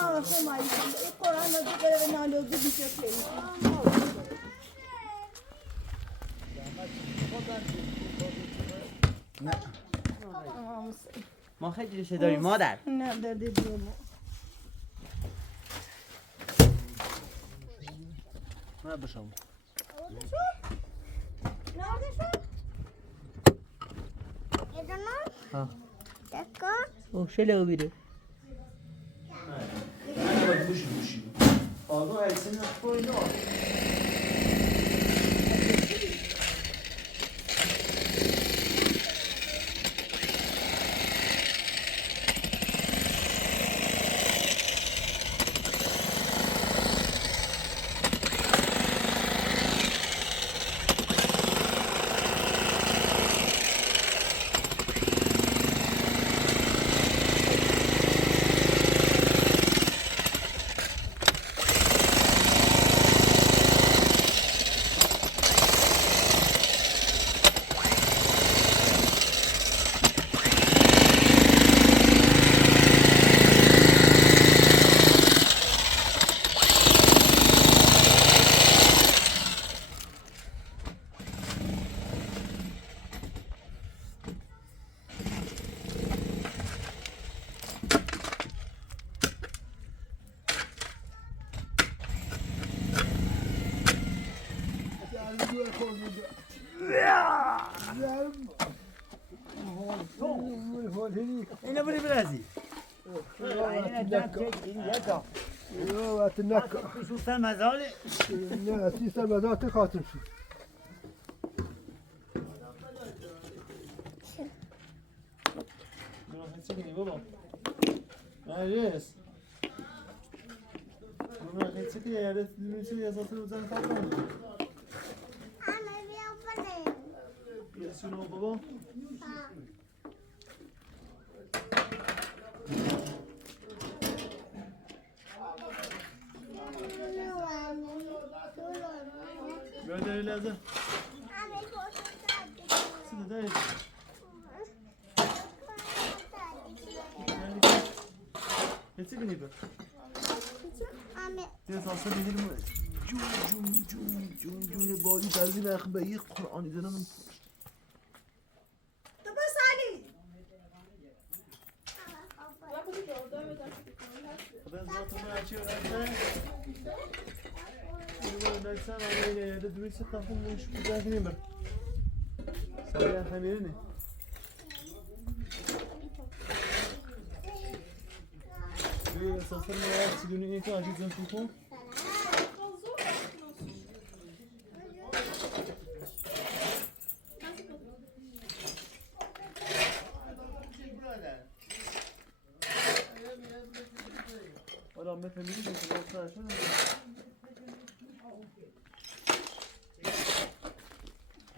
خمایی این قرآن رو بگره نالوگی بیشه کنید نه ما خیلی جوشه داریم مادر نه داده دیمو نه بشم نرده شد؟ ها دکار؟ او شلو بیره انا باید بوشی آدو هیچی نخوری نه اینو بری برازی خصوصا مزاله نه 300 مزات خاطر شد بابا نرس بابا خیلی که یه میشه اساس رو زن کار کنه بیا سونو بابا بیا داری لازم سیده داری هیچی کنی بر دیگه ساسا دیگه نمونه جون بادی درزی نخ به یک قرآنی دارم تو بس علی خدا زاتون هرچی ورده اینو نکسن آنه دویست تفهم موش بوده کنیم بر سریع خمیره نه بیه اساسا نوار سیدونی نیتو آجید زن کن حالا مثل میگه که واسه شده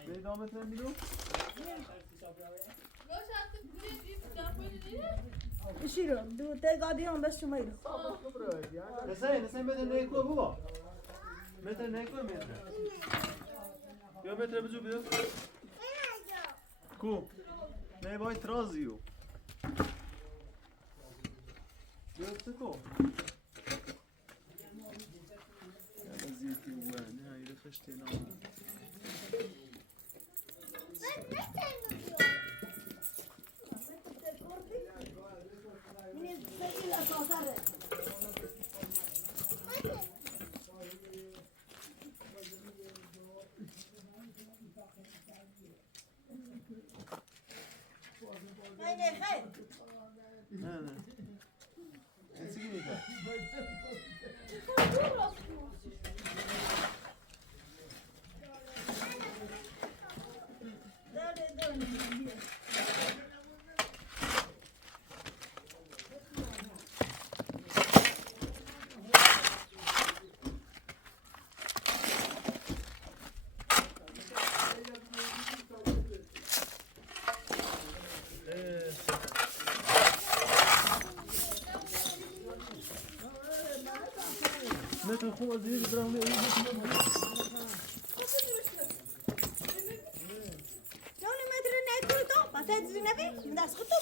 به ادامه تن میدو شیرو دو تگادی هم بس شما ایرو نسای متر نیکو بابا متر نیکو متر یا متر بجو بیا کو نه باید ترازیو بیا تکو زيتي وين هاي دخشتي نوم لا لا تسيبني متر خوب از دیگه برام میاد جونی متر نیکوی تو پس از نبی دست خود تو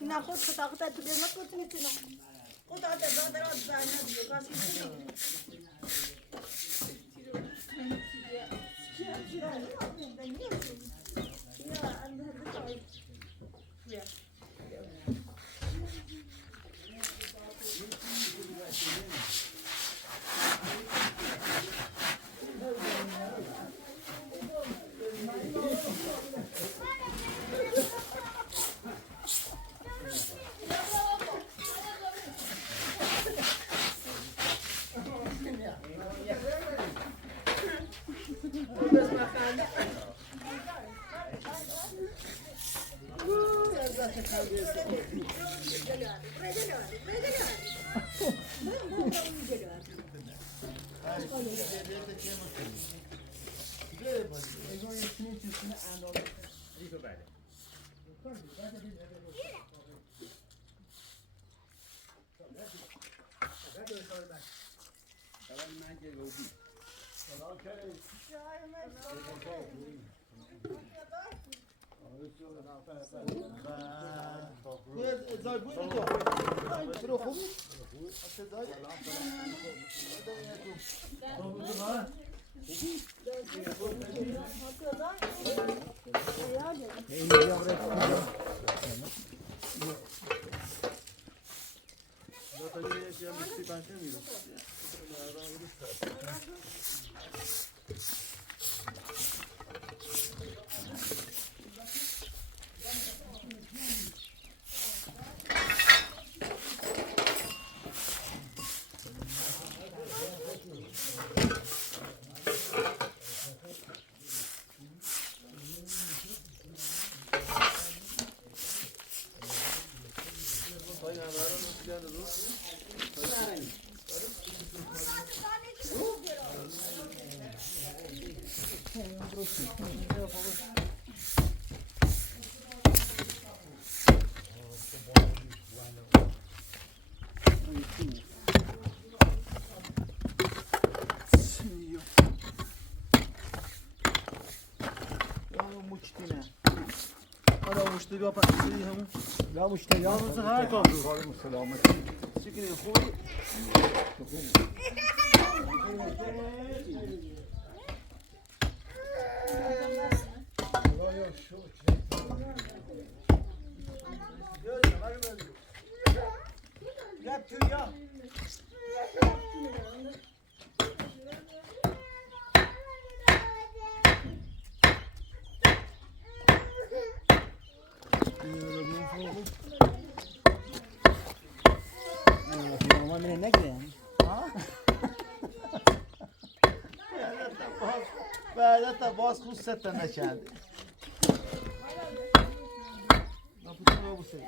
ناخد قطعة تبي ما كنت نتنا قطعة بدرات بعنا بيقاسي مشتری ها پس هم لا مشتری ها سلامتی سكني خوي Gel tüy ya. Mama ne güzel. بعد باز خوش ست نکرد نپوتون رو بسید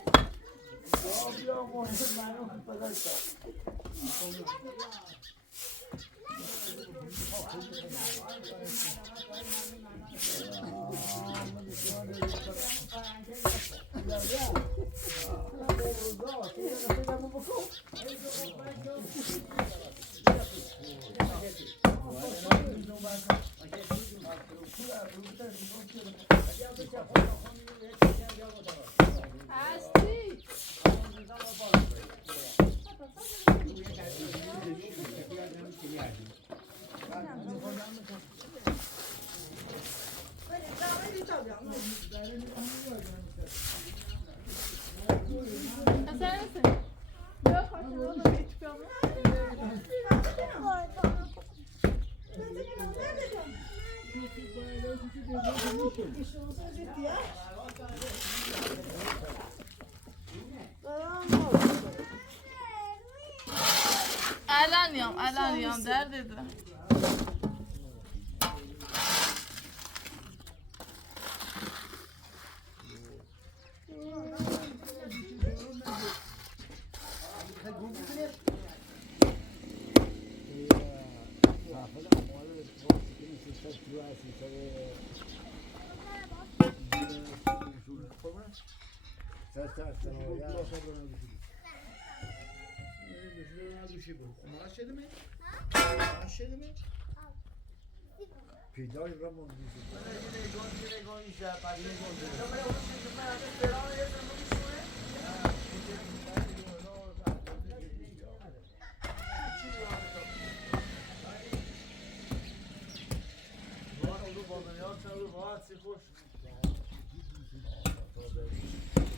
الان در dedi. پیدای را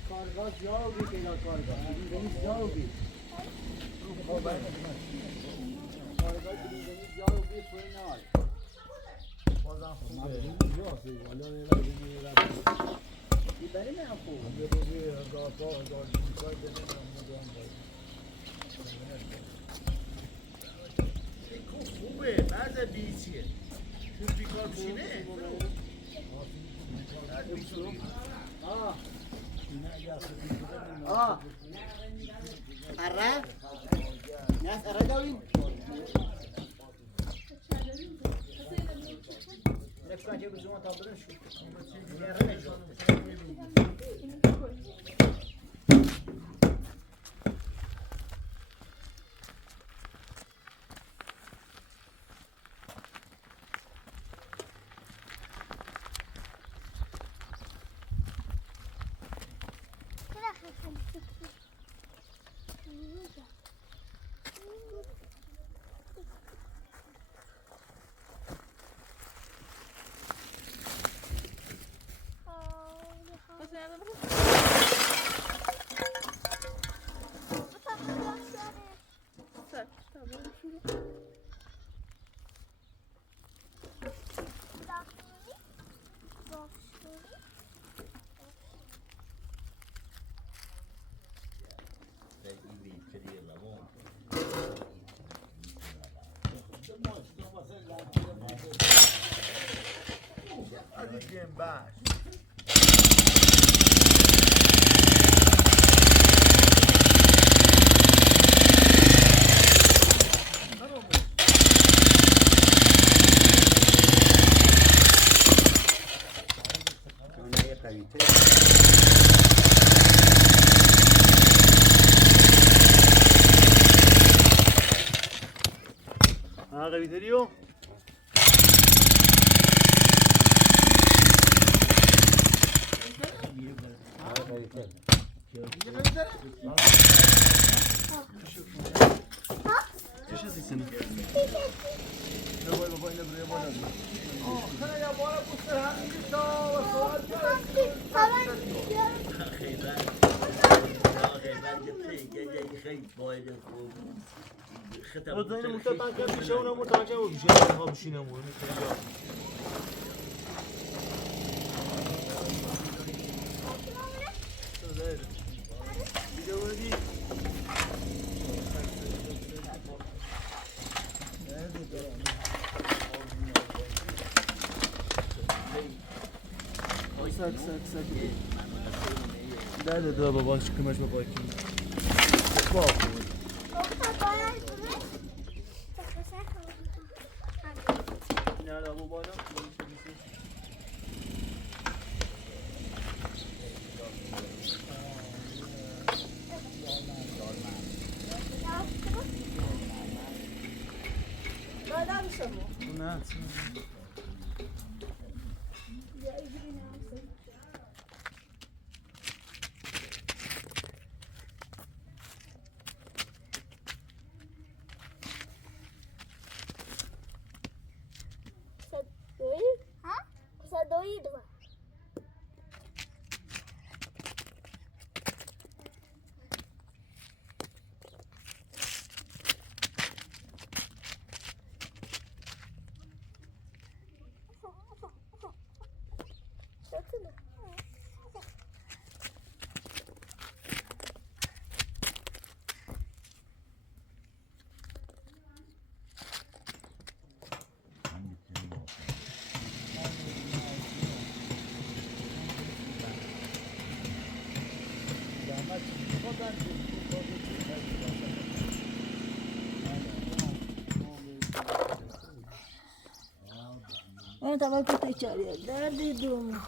کارگاه جاوی که یا کارگاه دنیز جاوی کارگاه دنیز جاوی پوی نار بازم خوبه بیبری نه خوب خوبه بعد بیچیه تو بیکار بشینه اره نه اره داریم لطفا که بزرگ تا بدن شو اره نجات baixo. قوی تریو چه سیستمی؟ نه وای بابا اینو برای بالا. خنا يا بارا بوستر همین تا سوال این متفق کرد میشه اونم متوجه بود میشه ها بشینم اون ساک ده دو بابا شکمش بابا کی نه لا بابا نه دادم شما نه اون تا وقتی تو چاریه دردی دوم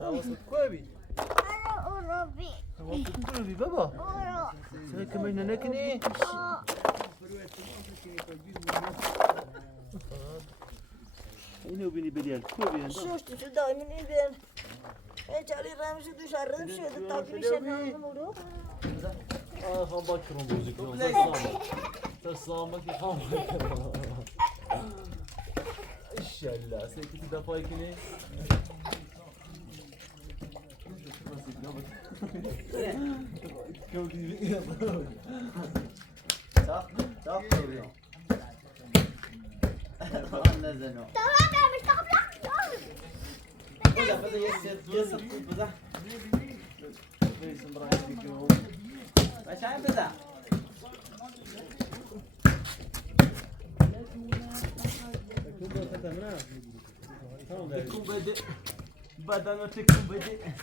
حواست کوبی حواست کوبی بابا سر کمی نکنی اینو بینی بریال کوبی شوشتی تو دایمی نیدن این چاری رمشی تو شرم شده تا که میشه نامورو خام باکرم بوزی کنم سلام کی خام انشالله سیکی دفعه کنی صح صح نزنوا بدا بدا يسر بدا ماشي بدا تكون بدأ بدل ما تكون بدأ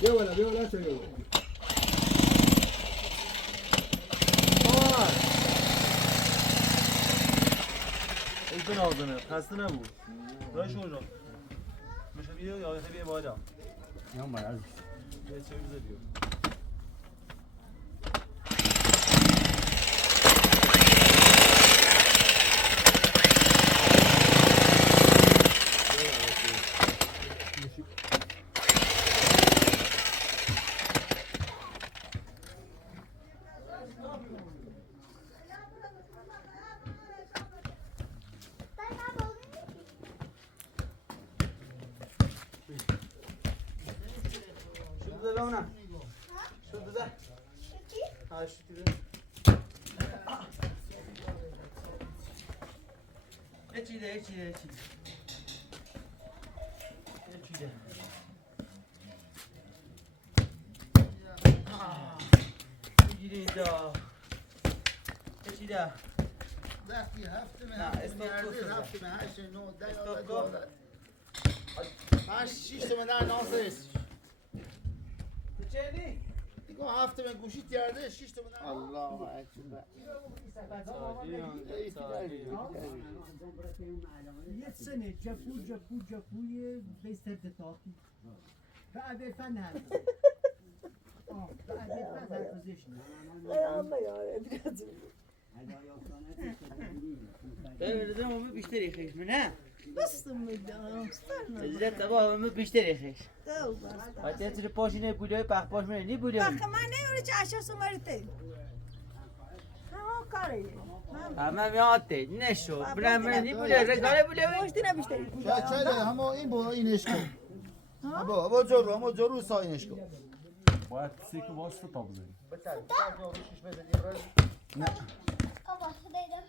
بیا ولا چه بیا این تو نازنه خسته نبود رای شما جان میشه بیا یا بیا بالا يا عمر عزيز بیا چه بزر بیا عاشتی چیده بگیری اینجا چیده وقتی هفته نه، من استوب هفته من 8 9 استوب 10 5 6 من در ناسرس چه دیگه هفته من گوشی کرده 6 من الله اکبر یه سنه جفوی بیستر تاقی بعد فن هست بعد فن هست Allah ya biraz. ببینید ما بیشتری خیش نه Bastım mıydı? Starna. لذت تبا ما بیشتری خیش Tamam bastım. بعد تر پاشینه بوله پخ پاش منه نی بوله Bak ama ne öyle çarşafı marite. Ha o kare. همه میاده نشو برم من نی بوله رگاله بوله Hoş dine müşteri. چه همه این با اینش کن اما جرو ساینش کن باید سیک واسطه تا بزنی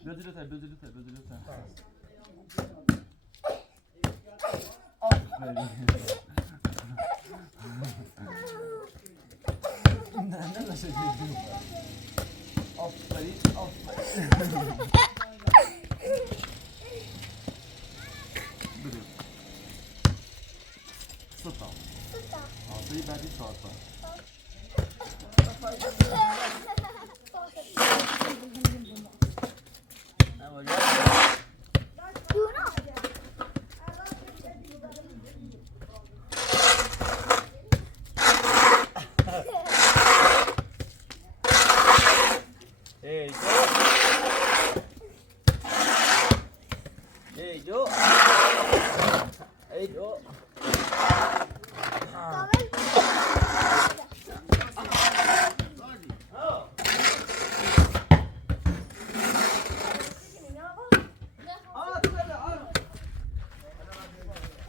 بیا جلوتر آفرین بده ستا آسایی بعدی ساعتا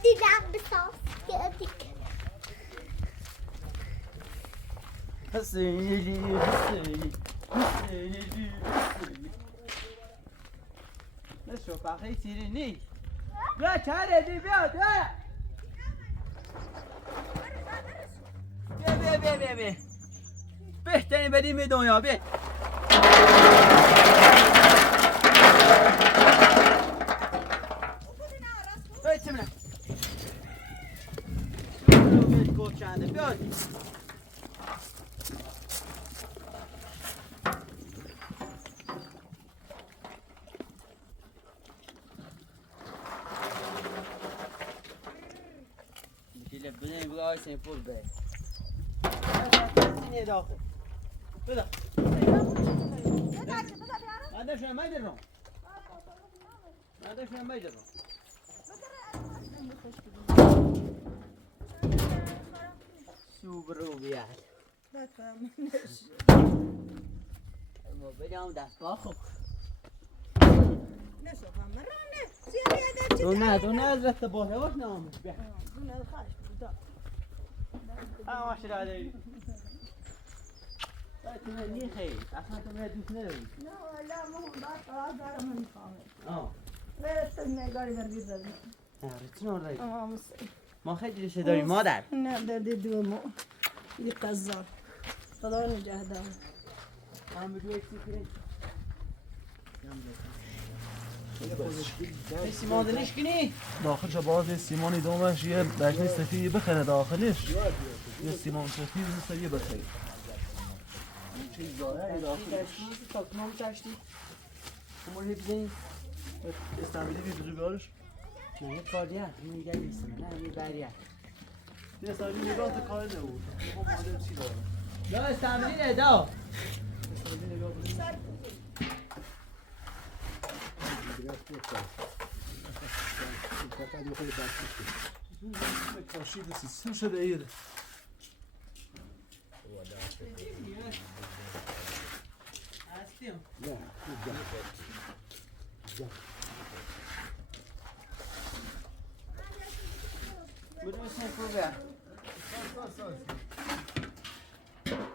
دیدم به صاف گردی حسینی نشو پخی تیری نی بیا چاره دی بیا بیا بهترین بدیم دنیا بیا چه منه گل چنده بیا Dile bine bu ay sen pul be. Sine daxil. بده. هذا شو ما يدرون. هذا شو ما يدرون. شو برو بیاد. ما بدیم دست باخو. Ne sokağım var? Ne? Siyah eder çık. دو نه از رفت بالا باش نامش بیا. Bu ne kaç bu da. ها ماشي علي. تو نی خیر. اصلا تو من دوست نداری. Ne valla mu da kadar mı kalır? آه. Ve sen ne gari ver bir dedi. رتون orada. Ama ما خیلی دوست داریم مادر. ne dedi diyomu. Bir kazzar. Kadar mücahede. هم بگو اکسیفری. سیمان دنیش کنی؟ داخلش باز سیمان دومش یه لجنه سفید بخره داخلش یه سیمان سفید مثل یه بخره چیز داره داخلش تاکنام تشتی همون بزنیم استعمالی بی بزرگارش نه یه کاریه همون دیگر نیستم نه یه بریه یه استعمالی نگاه تا کار نبود خب مادر چی داره یا استعمالی ندا استعمالی نگاه کاشی سیستم شده ایره هستیم بدون سنفو بیا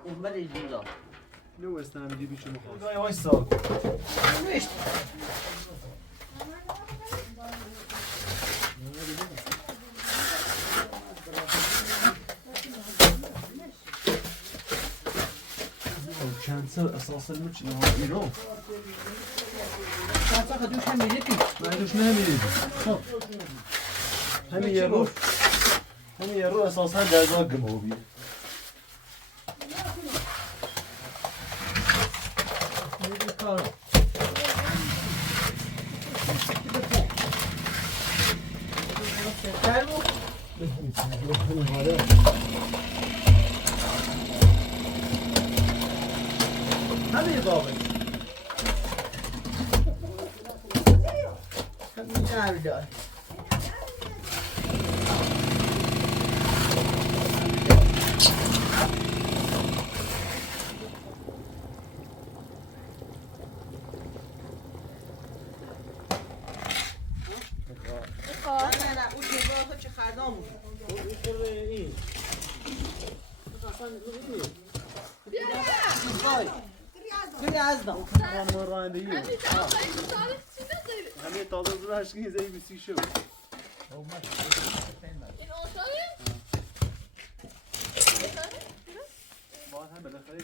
اون بری جوزا نو استنم دیدی چه مخواست وای وایسا چند سال اساسا میچینه ها ایران چند ساخه دوش هم میدید من دوش نمیدید خب همین یه رو اساسا جزا گموبی همین بابه همین نردار نه اون جزا چه خردامون بیا ازدم خانم رانندگی همین تاریخ چی نداری؟ همه تازه زورش که زی بیسی شو این آتاره؟ ما هم بالاخره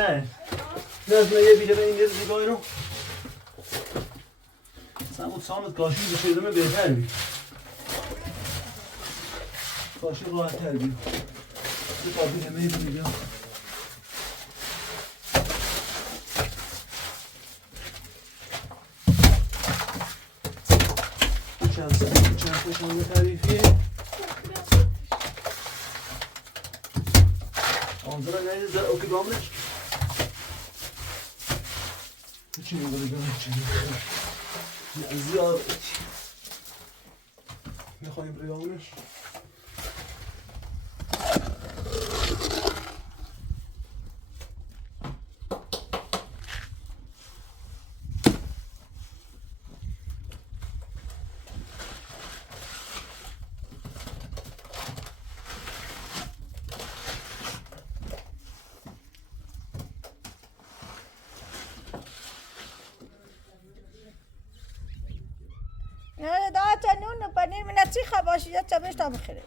نه لازم یه بیده این نیز زیبایی رو سمود سامت کاشی بشیدمه بهتر بی کاشی راحت تر بی یه کافی همه ایدو میگم چند تاشون یه تعریفیه آنزره نهیده در اوکی بامنش چی میگه بگم چی میگه زیاد میخوایم بریامونش نه دا نون پنیر من چی خباشی یا چمش تا بخیره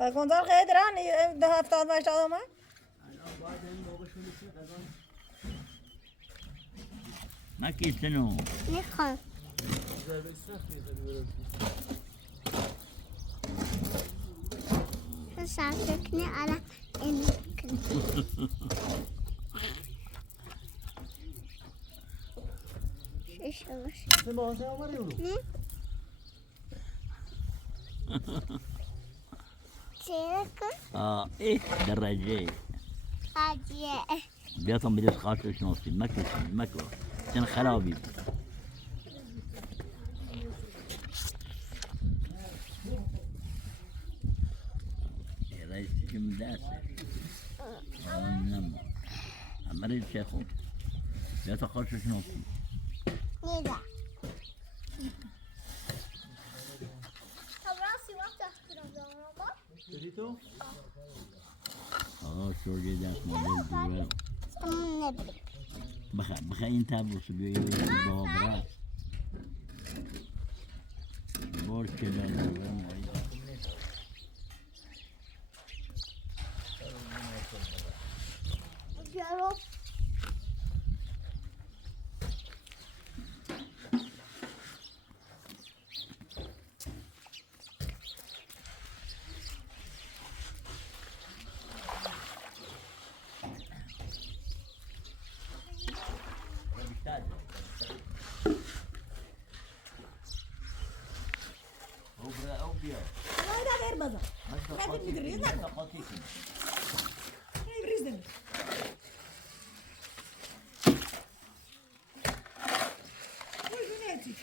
و گندار خیلی درانی ده 70 آمد نکیستنو میخوام سرسکنی على اینکن شش نه چرا کن ايه دراجة عادیه بيطم بديش خاطر شنوصي مكو كان خرابي رئيس شم داسة نعم عمري شيخو بيطم خاطر شنوصي نیده راستی وقت کنم دارم داری تو؟ شورجي داس موديل دوال نبرم بخ انت بوس بيو بابا براس بور كده جرب Hayır ver bana. Ben bir gideriz lan. Hayır veriz de. Buyurun ne etsin?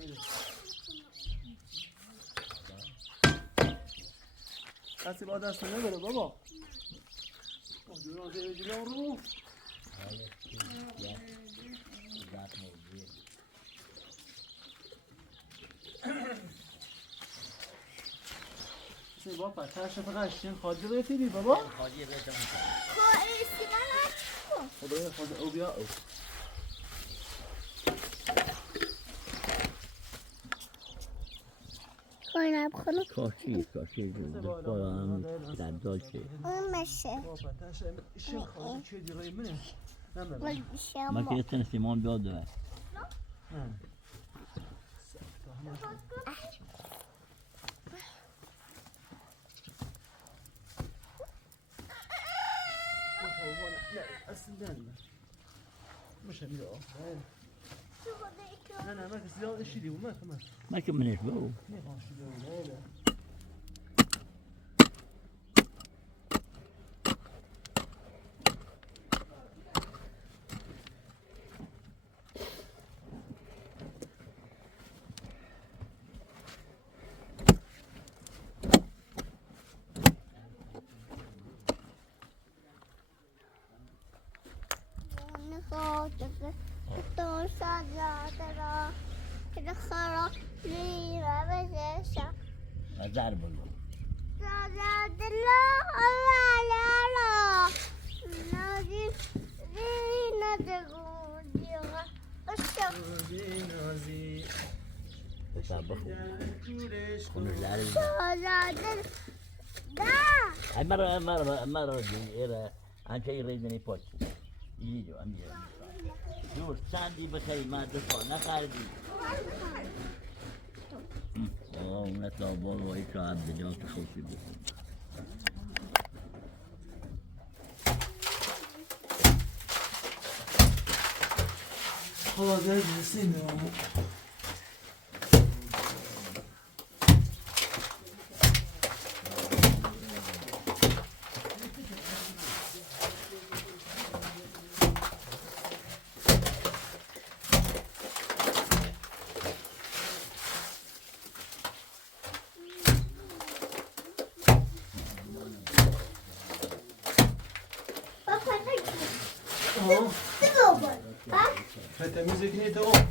میرم کسی با دست نبره بابا جلو جلو رو سی بابا ترشف قشنگ خاجه بیتیدی بابا خواهی بیتم خواهیستی من هست خدا خدا او بیا او خواهی نبخونم کاشی بخورم در داشته اون مشه بابا ترشف ایشون خاجه چه دیگه منه نمیم ولی بیشه ما که یه سیمان بیاد دوه اصلا مش همین نه نه ما کسی دار اشی دیو ما کمان ما که منش بو میخوام شده ولی تو سجاده را که خرا لیره بزشم نظر بگو سجاده لا الله لا نازی ندگو دیگه اشتم نازی بسا بخور خونش لعله سجاده دا های مرا ایره انچه ای ریزنی پاچ ایجو امیر دور چندی بخیر ما دفعه نخردی اون اطلاع بالایی که عبد جان که خوشی بکن خلاص رسیم تمام تبغى ها فتميزك ني تمام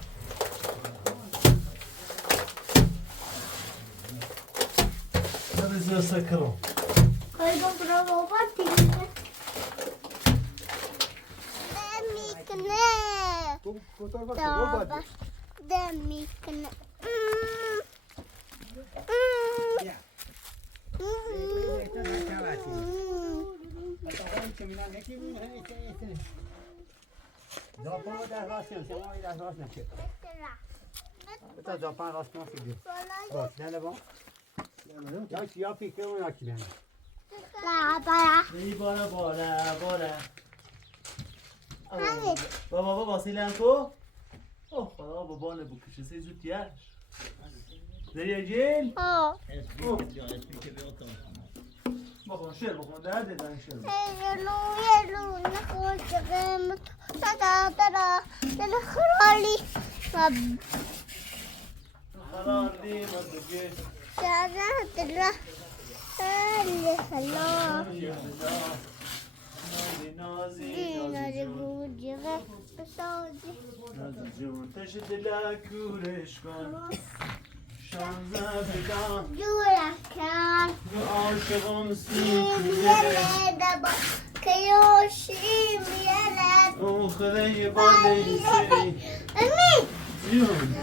هذا زي سكران كل برافو باتي دميكنا بابا دميكنا لا بابا ای بالا بالا حمید بابا سیلن کو اوه خدا بابا نبکشه سی زود یاش دریا جیل ها بخون شیر بخون درد دادن شیر يلو نخرج قيمة ترى للخرالي قرار دی مدوگه شارعت الله اللي خلاص نازی دينا رجوج غير بصوتي نازی جون تشد لکورش کن شانزه بدان جورا كان عاشقم سیکوله يلد با كيوشي يلد اون خدای بالی سری أمي جون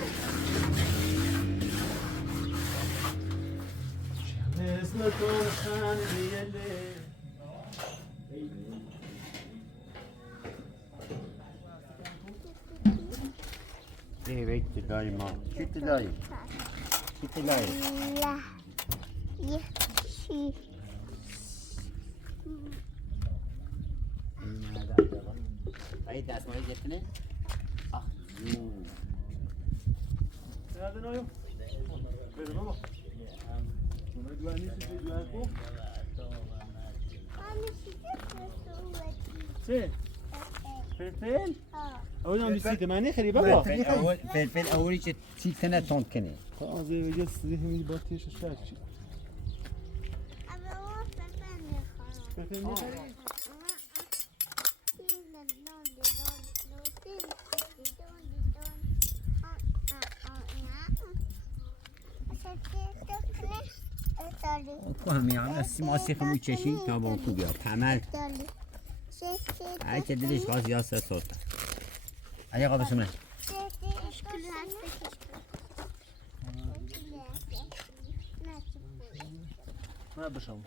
مثل تو خان بیله Evet, daima. Gitti dayı. Gitti dayı. لا يحشي Dayı desmayı getirin. Ah, Nereden o yok? Verin ama. Buna güvenliyiz mi? Güvenlik bu. أنا شفت چه؟ فلفل؟ اه اول هم بیستی تمانی خری بابا فلفل اولی که 30 سنه تند کنه. Az evvel size hem bir batı yaşaşlar. أبغى أوصل فني خلاص Efendim ne kadar? کو همین عمل سیماسی خمو چشی تا با تو بیا. عمل. هر که دلش خواست یا سه صوت. علی آقا بسم الله. Ne yapacağım?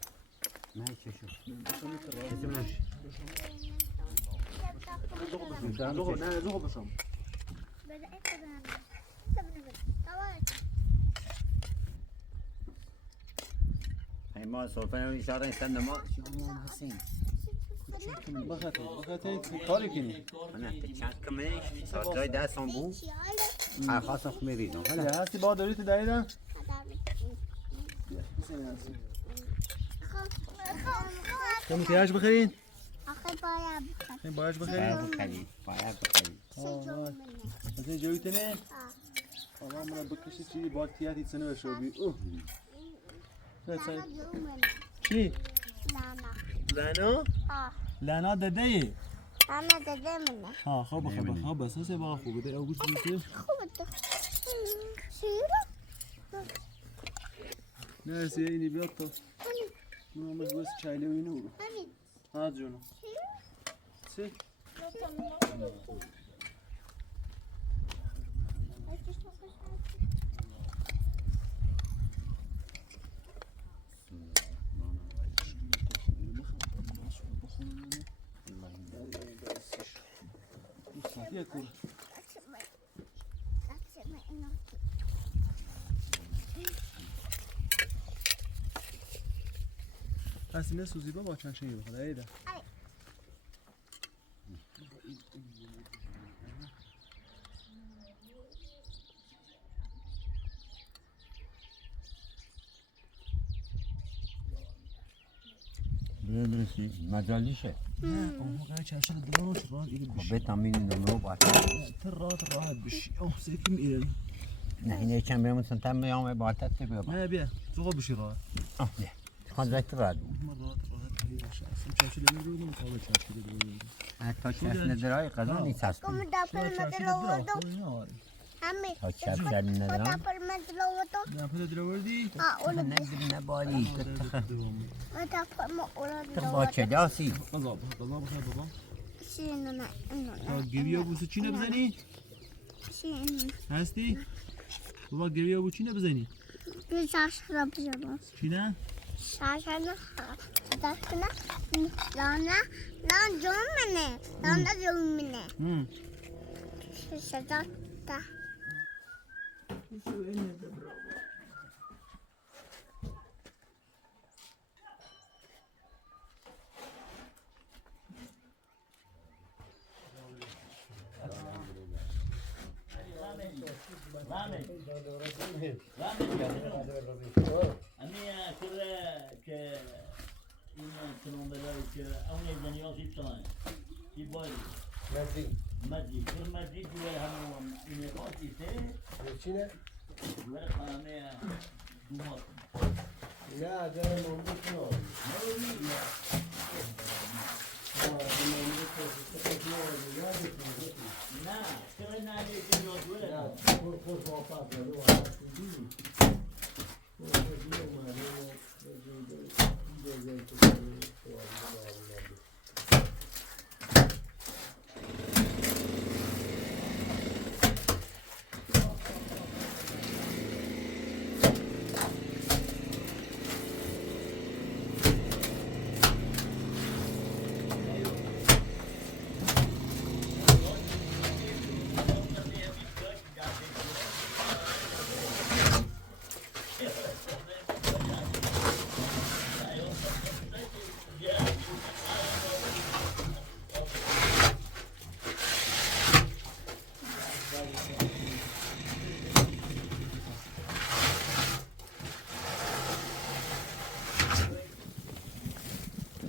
نه چشو. بسم الله. Zogo ne zogo yapacağım? هی ما سرفه اشاره استن ما. شما حسین. Bakatayım kari kini. نه چند کمش. سازای دستم بو. خواستم خمیریدم. حالا. Ya hasti bağ dövütü dayıdan. Kamu tiyaj بخرین؟ آخه باید بخواد این باید باید بخرین؟ بخری. باید بخری. سجون از این جویت نه؟ آقا من بکشی چی با تیاتی سنه بشو بی اوه نه سای منه چی؟ لانا لنا؟ ها لنا داده ای؟ لانا داده منه ها خوب خوب بس هسه با خوبه ده اوگوش بیسه خوبه تو شیره نه سی اینی بیاد تو من همش بس چایله و اینو برو همین ها جونو چی؟ یه کور هستی سوزی با چند شنگی بخواد ایده درستی مجالیشه. اون قاعد چاشر دلوش راه ایده بش به تامین نمو باید. ترات راه بش اوه سیکم ایده نه اینه چند بریم سنتم میام باید تبی با. نه بیا زوغ بشی راه آه نه. خان زکت راد. مرات راه حتی کس ندارای قضا نیست هست Come da per me te lo vado. Ami. تا کس ندارم Da per me te lo vado. نفر دروردی Ah, uno di. نداری نباری Da per me uno di. تو با چه داسی قضا بخیر بابا Sì, non è. تا گریه بوسو چی نبزنی؟ Sì. هستی؟ بابا گریه بو چی نبزنی؟ Che sasha bisogno. چی نه؟ Sasha no. Sasha Donna. Non giumene. Donna giumene. Sasha da. أمي كل ك إن كانوا بلاك أوني الدنيا في بطان في بالي مدري كل مدري جوا هم إن قاتي سه جوا خامة دومات لا ده موجود شنو؟ لا كلنا عليه كل جوا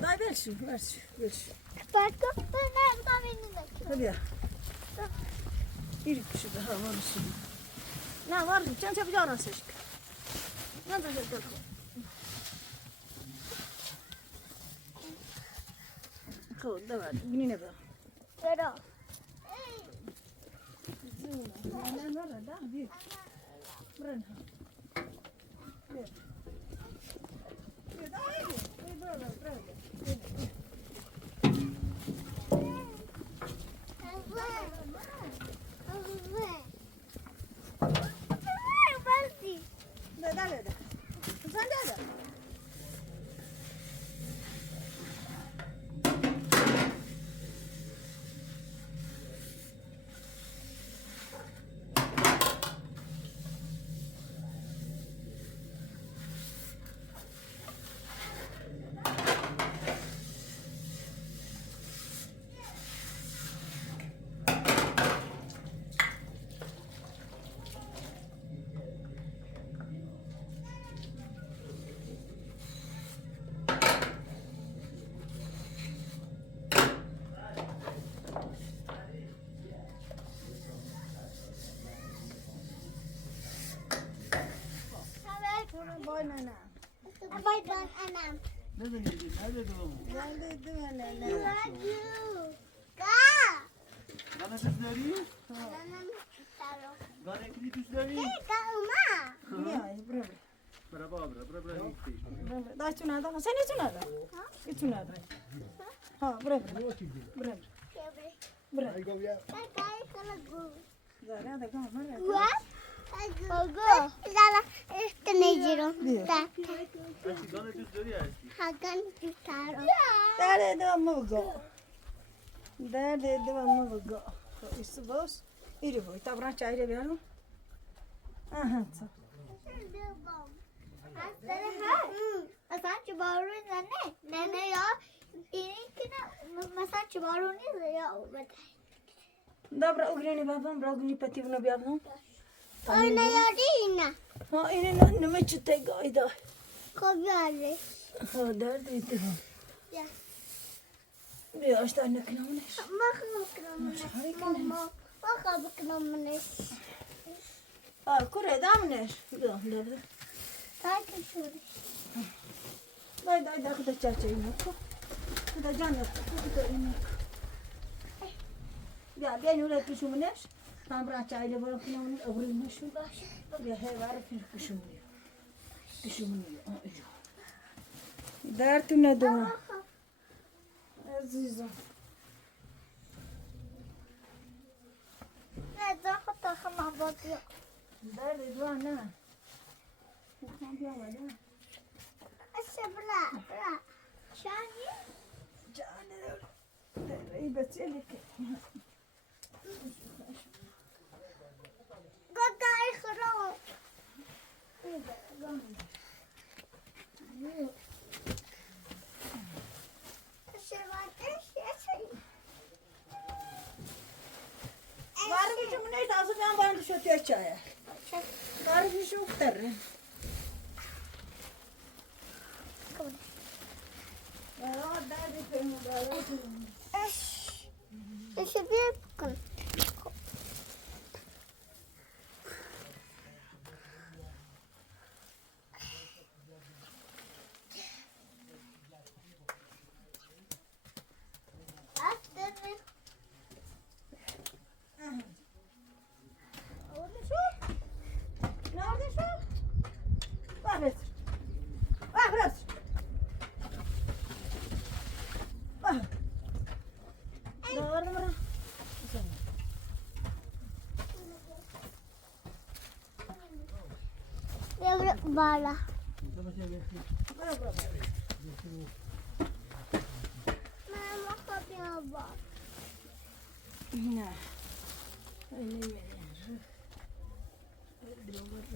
Dai, versi, versi, versi. Aspetta, non Hadi ya. Bir kişi daha var şimdi. Ne var? Sen yapacağın seçik. Ne de yapalım. Kol da var. Yine ne var? Però. Ne var da? Bir. Bırak. Dale. Sen de. Boy nana. Bye bye, Anam. Ne dedi? Ne dedi oğlum? Ben dedim I nana. love you. Ga. Bana düzleri? Anam taro. Bana ekli düzleri? Ga uma. Ya, bırak. Bra gitti. Dai tu nada. Sen ne tu nada? Ha? Tu nada. Ha, bırak. Bırak. Bırak. Ga kana go. Zara da gama bırak. What? Go. Lala, este ne giro. Da. Bana düzleri ya. Hagan taro. Där det var mugga. Där det var mugga. Isso vos. Iri voi. Tá branca aí, vero? Aha. Asan çubuğu ne ya? İninkine mesela çubuğu ne ya? Dobra, ugreni babam, bragni pativno bjavno. Oyna ya değil. Ha, ini ne meçte gayda. Kobyale. Ha, där det var. Ya. Bir açta anne kınamını. Mama. Bakın. Ha, kure damner. Da. Takip şurada. Dai, da kıta çarçayı yok. خدا جانت خدا اینه بیا نوره پیشونش tam bırakacağıyla bırakın öbürüne şu ya hevar pişumuyor. Dertine de. Azizim. Ne daha takma bakıyor. Derdi du ana. Tamam ya valla. Aşabla bla. Şani. Canı. İyi beteli ki. Gagay khro. Var bir ne lazım ben bana düşüyor çaya. Var bir şey yok der. Ya derdi peygamber. İşte bir bakın. Nerede şu? Bak biraz. Bak biraz. Bak. Doğru mu? Bala. Mama kapıya bak. Ne?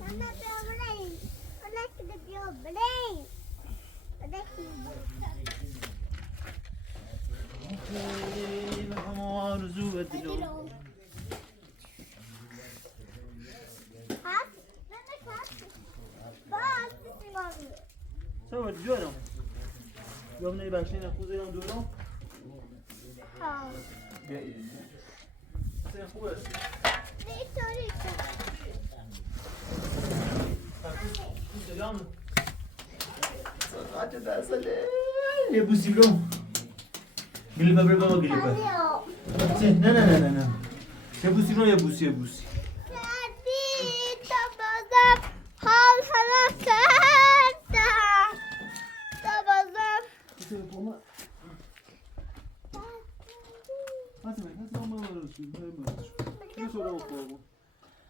Mama böbreğim. Bırak da böbreğim. Bırak آرزو دلم Kalk. Nene kalk. Bak sesi var. سوى الجورم يوم نبي عشرين أخوذ يوم دورم Ha. سين خوش Ne soruyorsun? سلام صلاة بأسلة يا بوسي لهم قلبها بالبابا قلبها Alo. لا لا لا لا لا يا بوسي لهم يا بوسي يا بوسي Geldi tabazım hal harekette. Tabazım.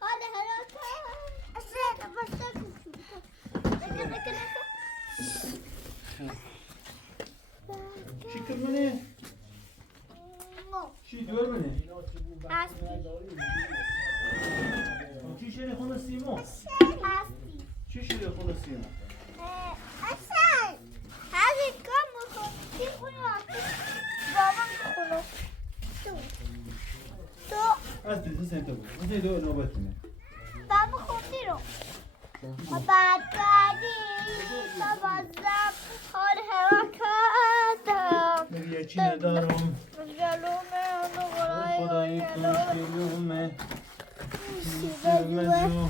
Hadi hareket. Aşağıda başla kuşum. Bakın. شي كمني شي دور مني شي شيري خونا سيمون شي شيري خونا سيمون Aşağı. Hadi kamu. Kim bunu attı? Babam kulu. Tu. أستري سنتو أنت دور نوبة مني Ben bu konuşuyorum. Babacığım, babacığım, hadi harekete. يا چی ندارم Gölüme onu buraya خدایی gölüme. کنشیلومه Sibelime, مجو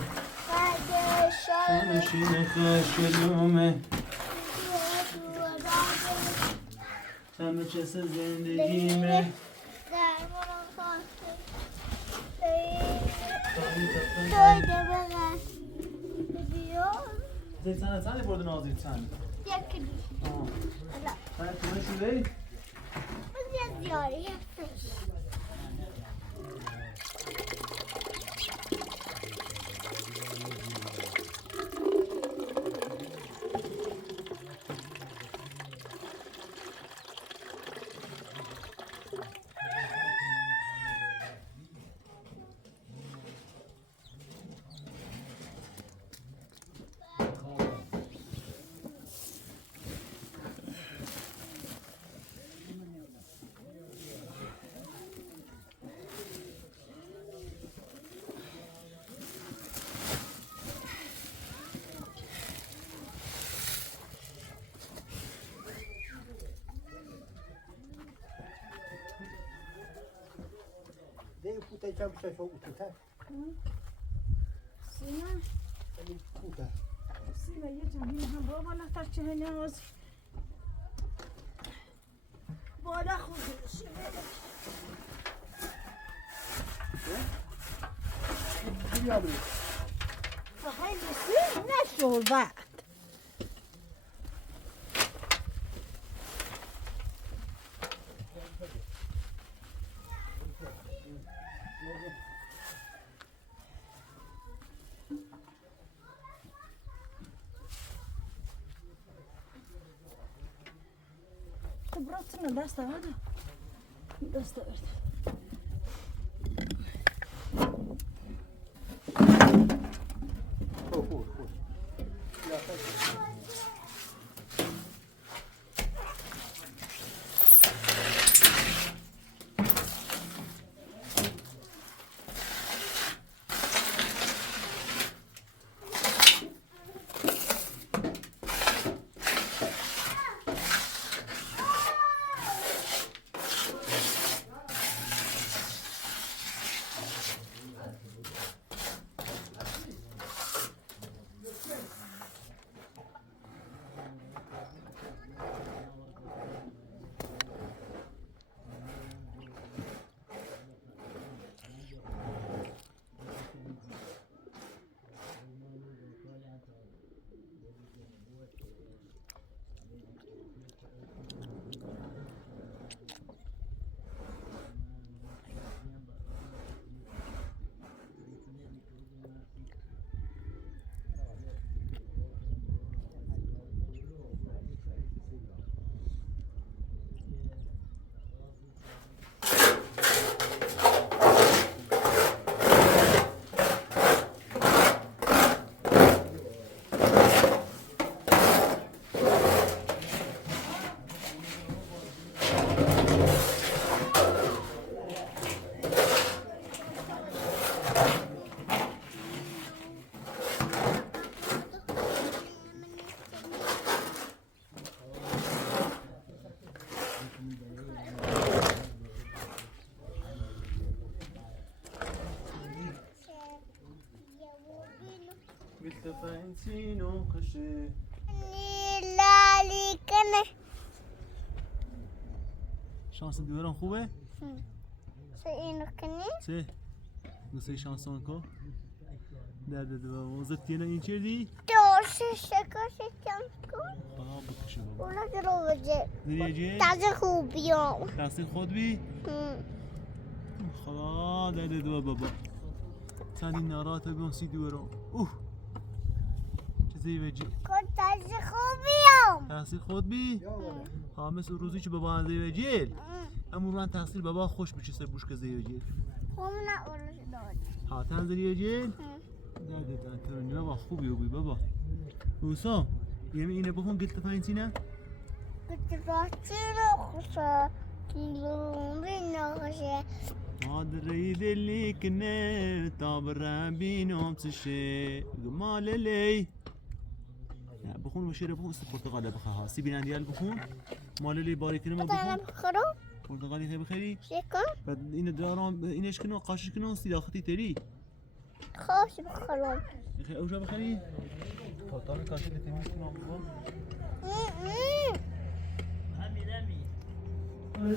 kardeşlerim, تنشین خشلومه همه چیز زندگیمه dermanım kalktı. Köyde böyle gidiyor. زیتانه تانی بردن آز زیتانه Yakın. تانی تونه شده Biz yazıyor, yapmış. ده پوته چم شش و پوته Sina, پوته Sina yiyeceğim. Yine ha baba anahtar çehene az. بالا خوزش خیلی سیر نشد بعد خبراتنا دست هذا دست بالتفاهمتين وخشي لالی کنه شانس دیوران خوبه؟ سه اینو کنی سه دوسته شانسون کو درد دو موزت تینا این چردی؟ دوشه شکاشه کم کن بکشه بابا اونا درو بجه دریه جه؟ تازه خوبیام تحصیل خود بی؟ خدا درد دو بابا سندی نارات بیان سی دیوران چه زیوجی؟ کن تازه خوبیام تحصیل خود بی؟ ها مثل روزی که بابا هم زیوجیل امون من تحصیل بابا خوش بچه سر بوش که زیوجیل خوب نه اولش داد ها تن زیوجیل؟ درد ترنی بابا خوبی بی بابا روسا یمی اینه بخون گلت پایینتینه؟ گلت پایینتینه خوشه کیلون بینه خوشه مادری دلی کنه تابر بینم تشه گمال لی بخون مشيره بخون است پرتقاله بخها سی بینندیال بخون مال لی باریتینه ما بخون بخورم پرتقالی خیلی بخیری شکم بعد این دارم اینش کنو قاشش کنو سی داختی تری خوش بخورم خیلی اوجا بخری پرتقال کاشی تمیز کنم بخون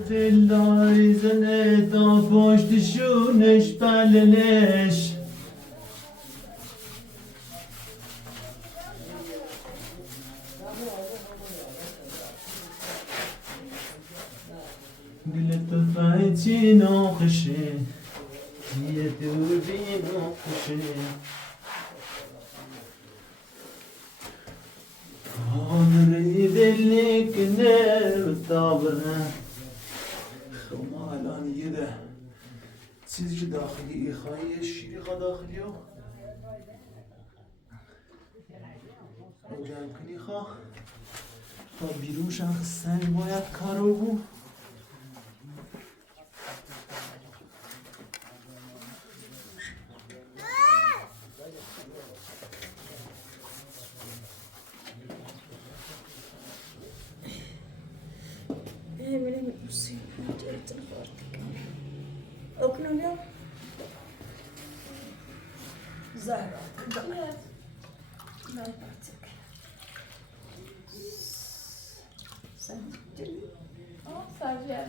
دلداری زنه تا پشتشونش بلنش گلت فایتی ناخشه یه دوری ناخشه آنری دلی کنه تابرنه ما الان یه ده چیزی که داخلی ایخایی یه شیری خواه داخلی رو جمع کنی خواه تا بیرون شخصن باید کارو بود Oknulio. Zahra. Ben artık. Sen Sadece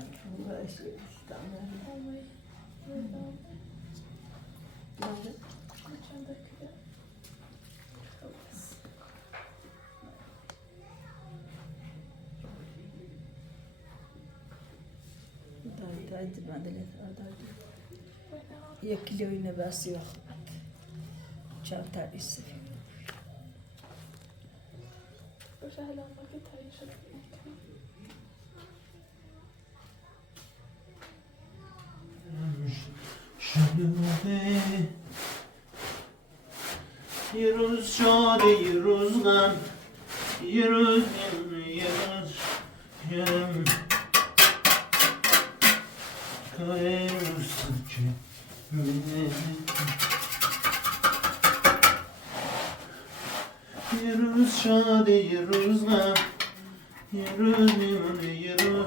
یک کیلویی نباسی وقت چند تا ایست یه روز شاده یه روز غم یه روز یه روز یه روز شاده یه روز غم یه روز میمونه یه روز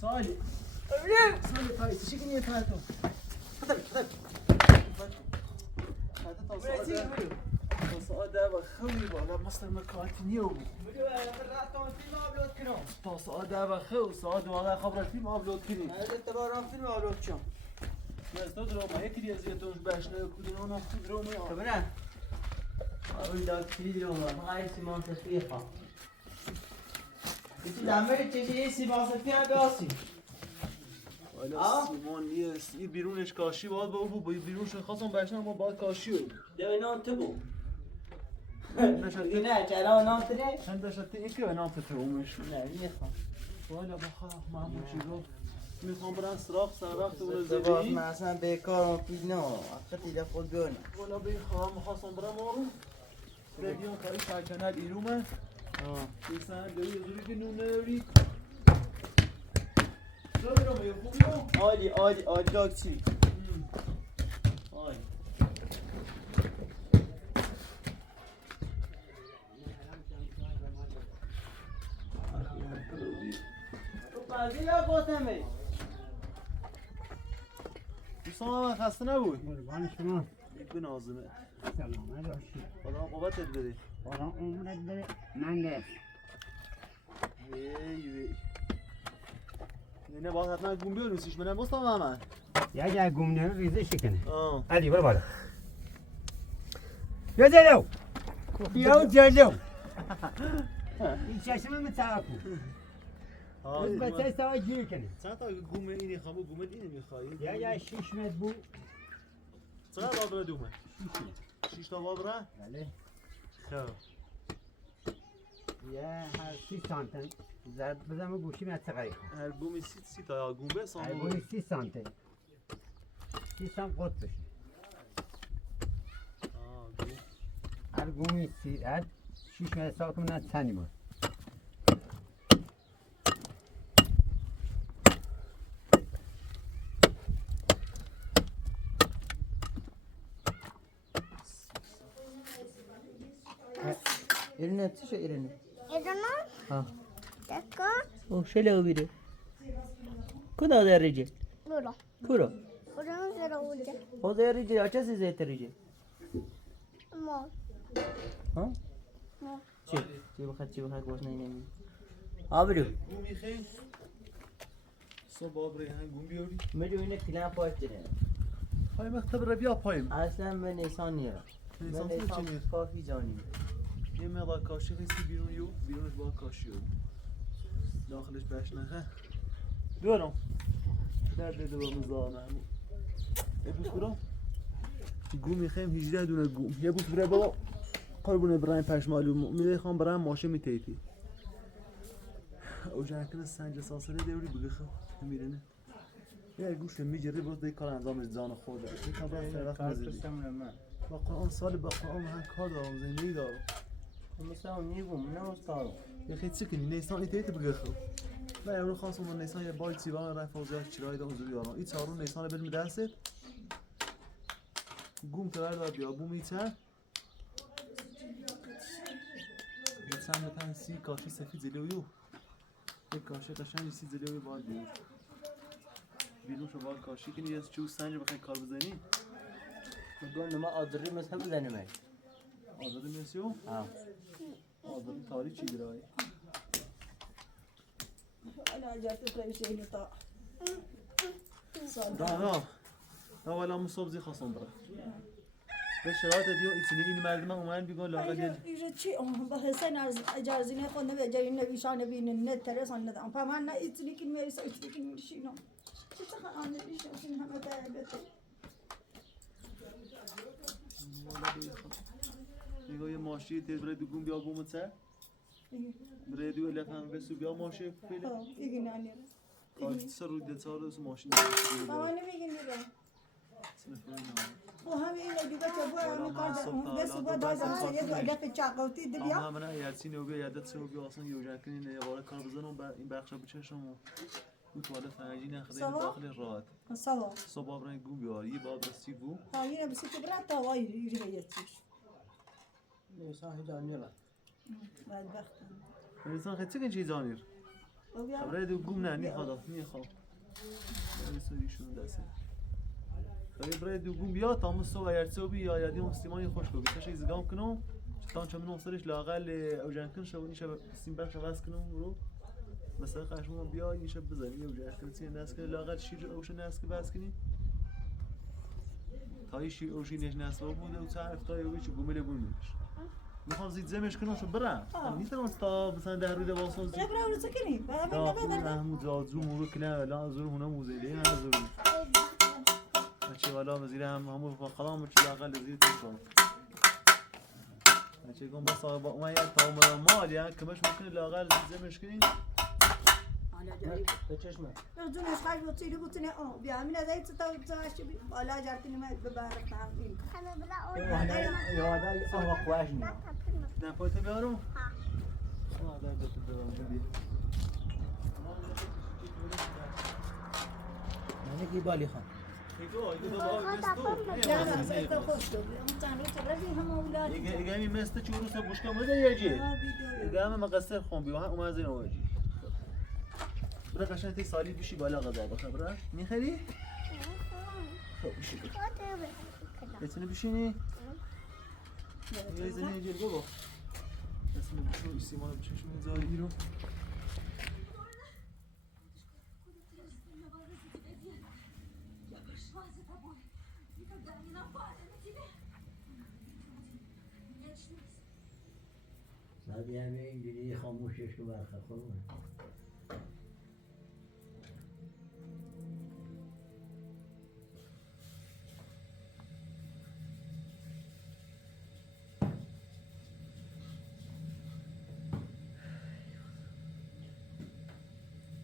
صالح صالح طيب تشيكني يفاتو خذك هذا صعدة بخوي ولا مصر مكاتي نيوم صعدة بخو صعدة ولا خبر الفيلم أبلود كني هذا تبارم فيلم أولاد شام بس تدرو ما هيك دي زيتون باش ناكل هنا تدرو ما كمان أقول لك كثير والله ما عايز سيمان تسويقها أنت عملت شيء سيمان تسويقها بأصي ولا سيمان يس يبيرونش كاشي بعد بابو بيبيرونش خاصم باشنا ما بعد كاشيو ده نام تبو نشأت نه چرا نام تره چند نشأت این که نام تتومش نه میخوام والا بخواه معمول چیزا میخوام برن سراغ تو باز زدی من اصلا بیکارم پینا وقتی ده خود بیانم والا بخواه میخواستم برم آرو رادیو کاری ساکنت ایرومه بیسن دوی زوری که نونری چرا برم یه خوبی عالی داگ چی عالی قضیه یا گفتمه دوستان من خسته نبود قربان شما یک به نازمه سلامت باشی خدا قوتت بده خدا عمرت بره من گرفت وی نه باید حتما گم بیارونسیش منم بستم من یا جای گمنه رو ریزه شکنه آه علی برو بالا یا جلو یا جلو این چشم من تعاکو روز بچه سوا گیر کنه چند تا گومه اینی خامو گومه اینی میخوایی؟ یا 6 متر بو چقدر بابره دومه؟ 6 تا بابره؟ بله خب یه هر 30 سانتن زرد بزنم گوشی من تقریبا هر گومی 30 تا گومه هر سامو گوشی 30 سانتن 30 سانت قطبش گوم هر گومی 30 هر 6 متر ساخت من تنی بود ایرونه چیشه ایرونه؟ ایرنا؟ ها دکا؟ او شلو بیره کدا درجه؟ لولا کورو اونم زیرا وجه او درجه اچه سی زیت درجه ما ها ما چی بخواد باز نمی آبرو گومی خیلی صبح بابره هم گوم بیاری میدونی اینه کلام پاش داره های مختبر ربیا پایم اصلا من نیسان نیرم نیسان من چی نیسان کافی جانی یه مقدار کاشی ریسی بیرون یو بیرونش با کاشی یو داخلش بشنخه بیارم درد دو با مزانه یه بوس برام گومی خیم 18 دونه گوم یه بوس برای بابا قربونه برایم پشمالو میده خوام برایم ماشه میتیتی او جاکن سنج ساسره دوری بگه خب میرنه یه گوش میجری باز دی کار انجامش زان خوده این کار باز وقت نزدی با قرآن سال با قرآن من کار دارم زندگی دارم مثلا نیگم نه استاد یه خیلی چی کنی نیسان ایتیت بگه خب نه امروز خواستم من نیسان یه بای سیوان رفت وزیر چرای دام زوری آرام این چهارون نیسان برمی دست گوم کرد داد بیا بوم ایچه سهم تن سی کاشی سفید زلیویو یک کاشی قشنگی سی زلیویو باید بیرون بیرون شو باید کاشی کنی یه چوب سنج بخوای کار بزنی میگن ما آدری مثلا بزنیم آزاده مرسیو آزاده تاری چی گرایی انا جات فريش هنا طا دا ولا مصاب زي خاصم برا بس شرایط دیو ایتنی این مردم اومدن بیگن لاغل ایجا چی حسین از اجازه خود نبی جای نبیشان نبین نه ترسان ندام فهم نه ایتنی کن میرسه ایتنی کن میرشینم چی تا آن نبیشون همه تعبته میگه یه ماشی تیز برای دوگون بیا بومت سر برای دو لفهم بسو بیا ماشی پیله ایگی نانی کاش سر رو دل سر رو ماشین بابا نمیگی میرم و همه این دیگه که باید همه کار دست باید دادم یه دو علف چاقوتی دی بیا من یارسی نو بیا یادت سو بیا اصلا یوجا کنین یه بار کار بزنم این بخش بچشم و اون توالت فنجی نخدیم داخل راحت صبا صبح برای گو بیار یه باب رسی گو ها یه بسی که برات تا وای یریتیش نه صاحی دانیلا بعد وقت انسان خیلی چه چیز آنیر برای دو گم نه خدا خب سویشون دسته خیلی برای دو گم بیا تا مستو و یارسو بیا یادی مسلمانی خوش کو بیشتر چیز گام کنم تا چون من وصلش لاقل اوجان کن شو نیشه سیم بخش واس کنم رو مثلا خشم بیا این شب بزنی اوجان کنی ناس که لاقل شیر اوش ناس که باز کنی تای شیر اوشی نش ناس بود و تعرف تای اوش گمله بونش میخوام زید زمش کنم شو برم میتونم تا مثلا در روی واسه برا برا سکنی دا محمود زازو مورو کنه ولا زور هنا موزیلی انا زور اچه والا وزیر هم خلام چه لاقل زیر تشون اچه گم بس با ما یا تا مال یا کمش ممکن لاقل زمش کنین به چشمه بدونش خايف وتصيري قلت لي بيا من هذا تتواش ولا جارتني ما ببارك تعمين انا بلا یادای آقا خواهش نه نه پایت بیارم ها در دست دارم بدی من کی بالی خان لا لا زيت خوش مثلا تربي هم اولاد ایگه مثل چورو سه بوشکا مده یجی ایگه هم مقصر خون بیو هم اومد زین اوجی برا قشنگ تی سالی بشی بالا غذا بخبره میخری خب بشی بتونی بشینی یه زنی جل بابا اسم بشو سیمان بچشم زاری رو بعد همه اینجوری خاموشش رو برخه خودمون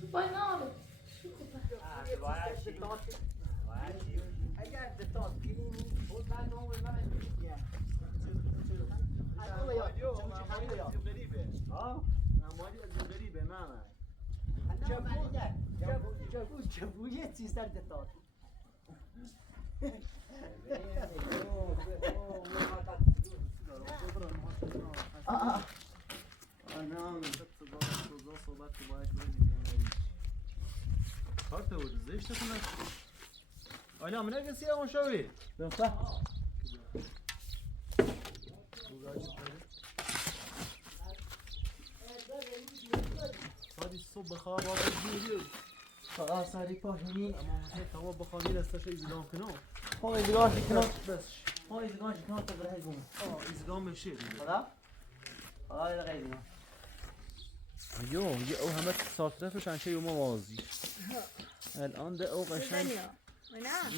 تو پای ناره اگر دتات کلینی بود بعد اون من غریبه ها مالی از غریبه ماما جابو یه چیز در دتات صحبت که باید بریم کارت بود زشت کنه آیا من کسی اون شوی درسته سادی صبح بخواب آقای جوری خلاص سری پاشمی تمام بخوابی دستش ایزگام کنم ها ایزگاش کنم بس ها ایزگاش کنم تا برای گم ایزگام بشه دیگه خدا آره غیری یو یه او همه ساعتش انشه یوم وازی الان ده او قشنگ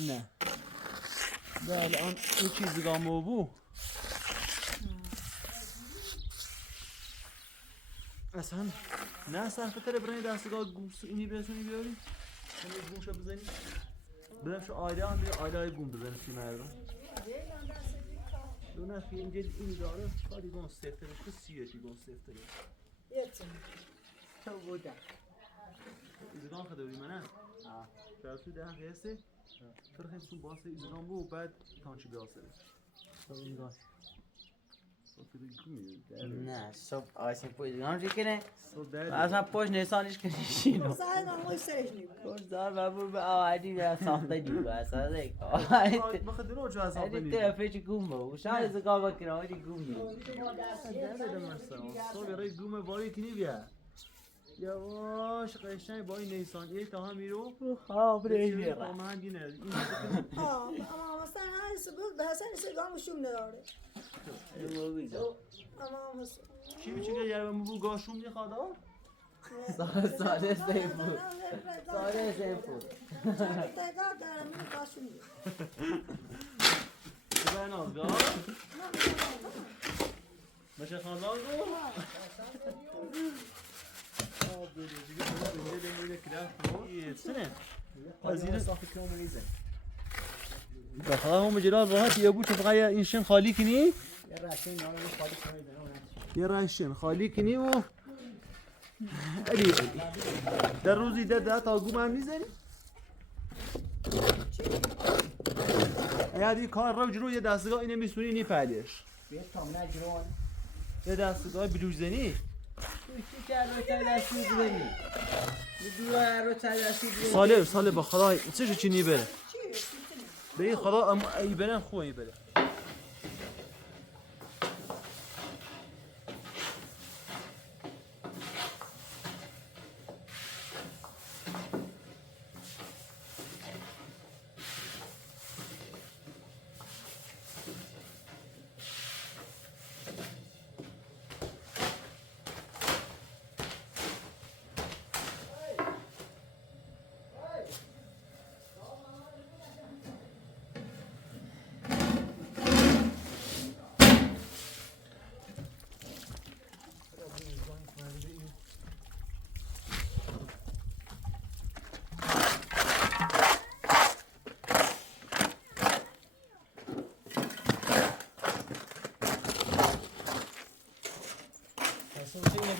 نه ده الان این چیزی گامو بو اصلا نه صرفه تره برای دستگاه گوس اینی برسونی بیاری کنی گوشو بزنی برم شو آیده هم بیار آیده های گوم بزنی فی مردم دو نفی اینجا این داره کاری گون سفته بشه سیه چی گون سفته بشه تو بوده ایزگان خدایی منه شرطو ده هسته فرخیم سو باسه ایزگان بو بعد تانچی بیاسه تو ایزگاش نه صبح آسیب پوید هم چی کنه صبح درد اصلا پوش نسانش کنیشینو سعی نموی سرش نیم پوش دار بابور به آوادی به ساخته دیگه اصلا دیگه بخد رو جو از هدی آبنی طرفش گوم بود شاید از کار بکنم هدی گوم بود درد مرسا صبح برای گوم واری کنی بیا یواش قشنگ با این نیسان یک تا هم میرو خواب ریزی با من دینه اما مثلا هر سبب به حسن سگام شوم نداره اما مثلا چی میچینه یه مبو گاشوم یه خدا ساده سه بود ساده سه بود تعداد دارم این کاشون بزن آزگاه باشه خاندان رو بخدا هم مجرد راحت یه بود فقط این شن خالی کنی یه رایشن خالی کنی و علی در روزی ده تا گوم هم میزنی یادی کار رو جلو یه دستگاه اینه میسونی نیپلیش یه دستگاه بلوز زنی ساله با خدا چه چی بره به این خدا ای برن خوبه بره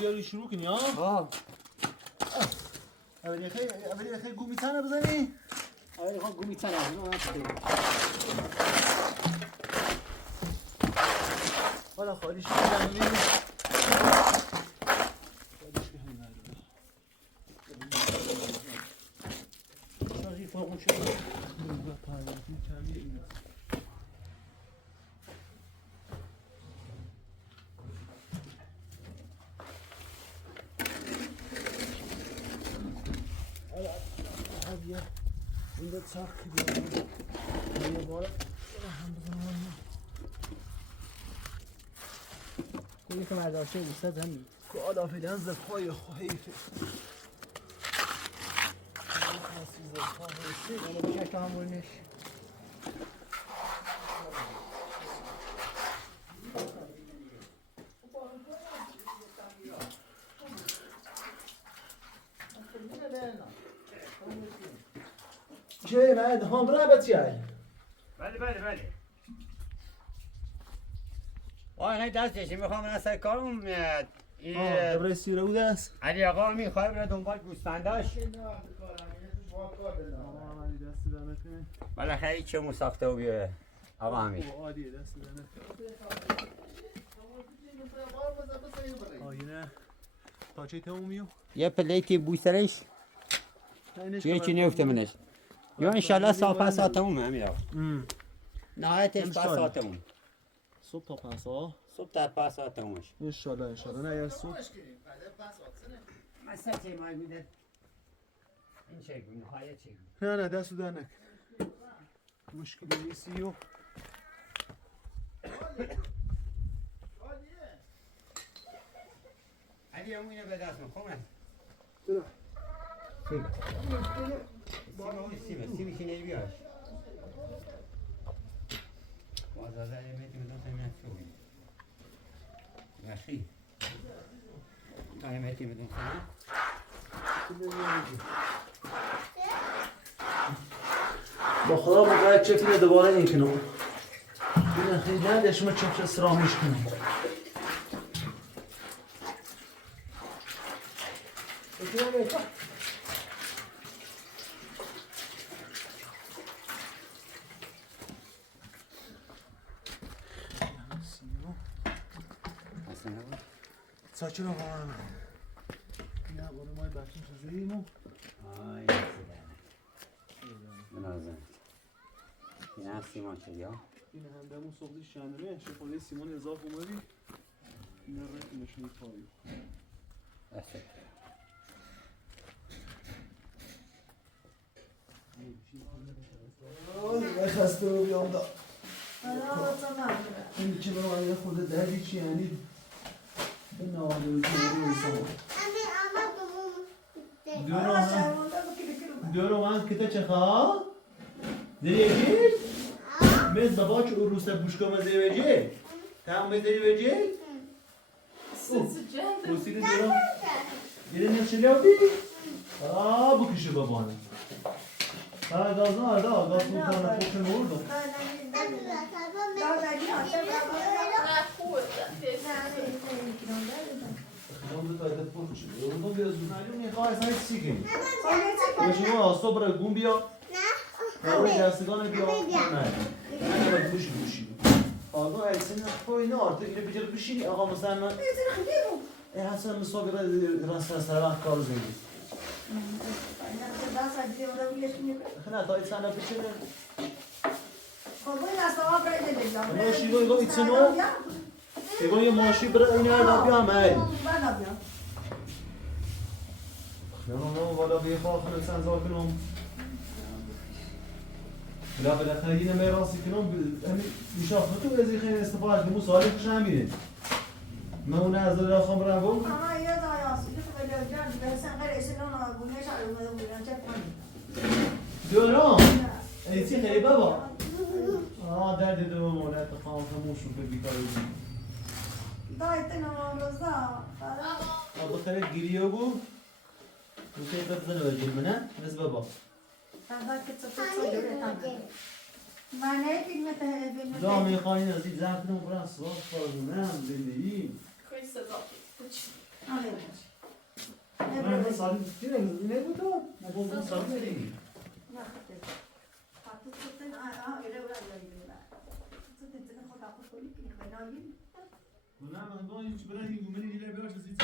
بیاری شروع کنی ها؟ اولی خیلی گومی تنه بزنی؟ اولی خیلی گومی تنه حالا خالیش میدم شازی فرقون شده این دو ساخ بیارم یه بار هم بزنم کوی که مرداشته بیستد همین کاد آفیدن زفای خواهیفه بشه که همونش چه بعد هم را بچه بله آقای دستشی میخوام من سر کارم میاد دبره سیره بوده است علی آقا میخوای بره دنبال گوسفنداش دست دانه کنه بالاخره چه مساخته و بیاره آقا همین عادیه دست دانه آینه تا چه تمومیو یه پلیتی بوسرش چیه چی نیفته منش یا انشالله صاف پس آتمون همین آقا نهایتش پس آتمون صبح تا پس ها صبح تا پس آتمونش انشالله نه یا صبح مثلا چه مای بوده این چه نهایت چه نه دست دانه مشکلی نیستی و علی همون اینو به دست من خومه سیبه چی نیبیاش بازازه میتی بدون سمیت شوی نخی تا میتی بدون با خدا باید چفینه دوباره این کنم این خیلی ندش ما چفش سرامیش کنم سنه ساچنا بابا نه برو ما بچه چیزیمو آی منازم این هم سیمان چه یا این همدمون صبحی شنبه شفاله سیمان اضافه اومدی این رو نشونی پایی اصلا آی خسته رو بیام دا حالا این چه برای آیه خود دردی چی یعنی به نواله رو کنه دیورو من کتا چه خواه؟ دریجی؟ من زباچ او روسته بوشکا مزه وجه تاهم بزدی وجه؟ بوسیده دیورو دیره نشلی آبی؟ بکشه بابانه گاز نه دا گاز میکنه پوکه موردم نه خوبه خدام دو تایید پوک شده اونو بیازون معلوم نیخواه اصلا هیچ چی کنی شما آسا برای گون بیا برای دستگان بیا نه باید بوشی آقا ایسین خوی نه آرته اینو بجرد بشینی آقا مثلا من حسن مساقی راست وقت کار زنگی نه تا ایسان بچه ماشی رو ایگو ایتسنو ایگو یه ماشی برای این هر بیام ای نه والا بیخواه خیلی سنزار کنم لا بالاخره یه نمه راستی کنم میشاخت تو ازی خیلی استفاده کنم سوالی کش نمیره من اون از دل راخم برم گم دوران ایسی خیلی بابا درد دو مولت خواهم خموشون که بیکاری بخیره گیریو بود بخیره بزنه بجیل منه نز بابا لا میخوایی نزید زفنم برن صاف بازونم زندگی خیلی صدا من سالی چی نگذی نبودم؟ من بودم سالی ندیگی نه من دو هیچ برای این گومنی دیگه بیاش از این